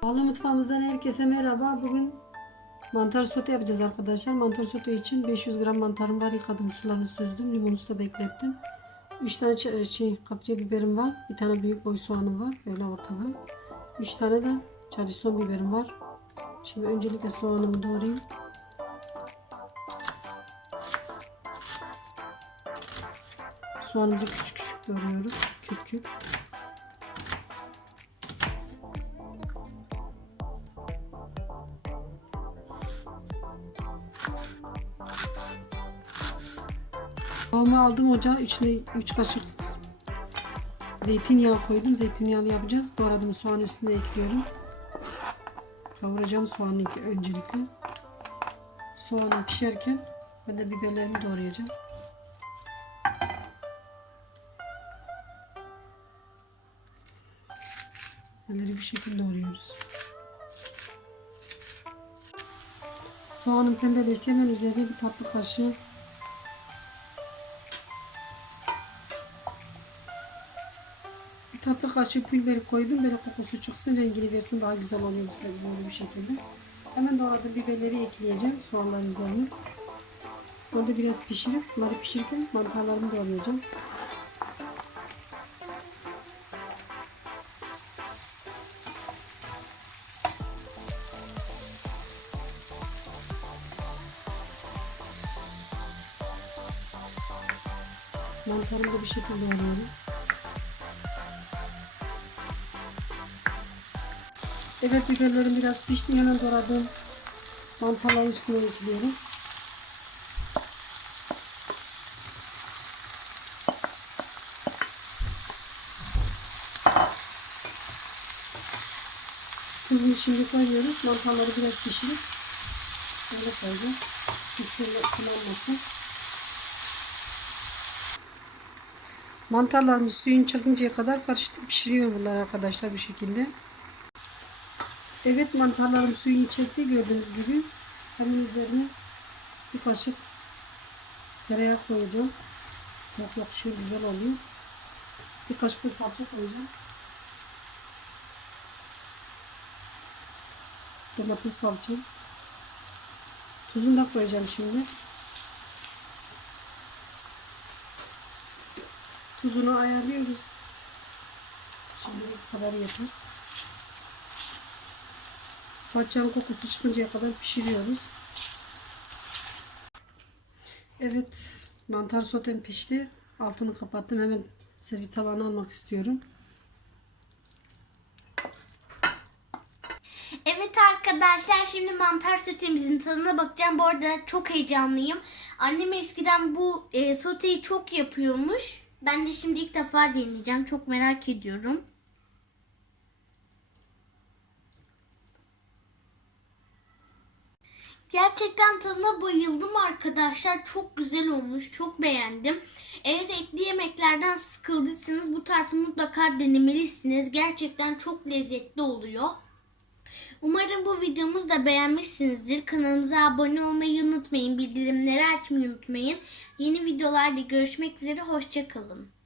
Pahalı mutfağımızdan herkese merhaba. Bugün mantar sote yapacağız arkadaşlar. Mantar sote için 500 gram mantarım var. Yıkadım sularını süzdüm. Limonu da beklettim. 3 tane ç- şey kapya biberim var. Bir tane büyük boy soğanım var. Böyle orta boy. 3 tane de charleston biberim var. Şimdi öncelikle soğanımı doğrayayım. Soğanımızı küçük küçük doğruyoruz. Küp küp. Soğanımı aldım ocağa. 3 3 kaşık zeytinyağı koydum. Zeytinyağlı yapacağız. Doğradığım soğan üstüne ekliyorum. Kavuracağım soğanı öncelikle. Soğanım pişerken ben de biberlerimi doğrayacağım. Biberleri bu şekilde doğruyoruz. Soğanın pembeleşti hemen üzerine bir tatlı kaşığı bir tatlı kaşığı pul biber koydum. Böyle kokusu çıksın, rengini versin. Daha güzel oluyor mesela böyle bir şekilde. Hemen doğradığım biberleri ekleyeceğim soğanların üzerine. Orada biraz pişirip, bunları pişirirken mantarlarımı doğrayacağım. Mantarımı da bir şekilde doğruyorum. Evet biberlerim biraz pişti. Hemen doğradığım mantarların üstüne ekliyorum. Tuzunu şimdi koyuyoruz. Mantarları biraz pişirip böyle koyacağım. Mikserle kullanmasın. Mantarlarımız suyun çıkıncaya kadar karıştırıp pişiriyorum bunlar arkadaşlar bu şekilde. Evet mantarlarım suyunu çekti gördüğünüz gibi. Hemen üzerine bir kaşık tereyağı koyacağım. Çok yakışıyor güzel oluyor. Bir kaşık da salça koyacağım. Domates salça. Tuzunu da koyacağım şimdi. Tuzunu ayarlıyoruz. Şimdi bu kadar yeter. Salçanın kokusu çıkıncaya kadar pişiriyoruz. Evet, mantar sotem pişti. Altını kapattım. Hemen servis tabağına almak istiyorum. Evet arkadaşlar şimdi mantar sotemizin tadına bakacağım. Bu arada çok heyecanlıyım. Annem eskiden bu e, soteyi çok yapıyormuş. Ben de şimdi ilk defa deneyeceğim. Çok merak ediyorum. Gerçekten tadına bayıldım arkadaşlar. Çok güzel olmuş. Çok beğendim. Eğer etli yemeklerden sıkıldıysanız bu tarifi mutlaka denemelisiniz. Gerçekten çok lezzetli oluyor. Umarım bu videomuzu da beğenmişsinizdir. Kanalımıza abone olmayı unutmayın. Bildirimleri açmayı unutmayın. Yeni videolarda görüşmek üzere. Hoşçakalın.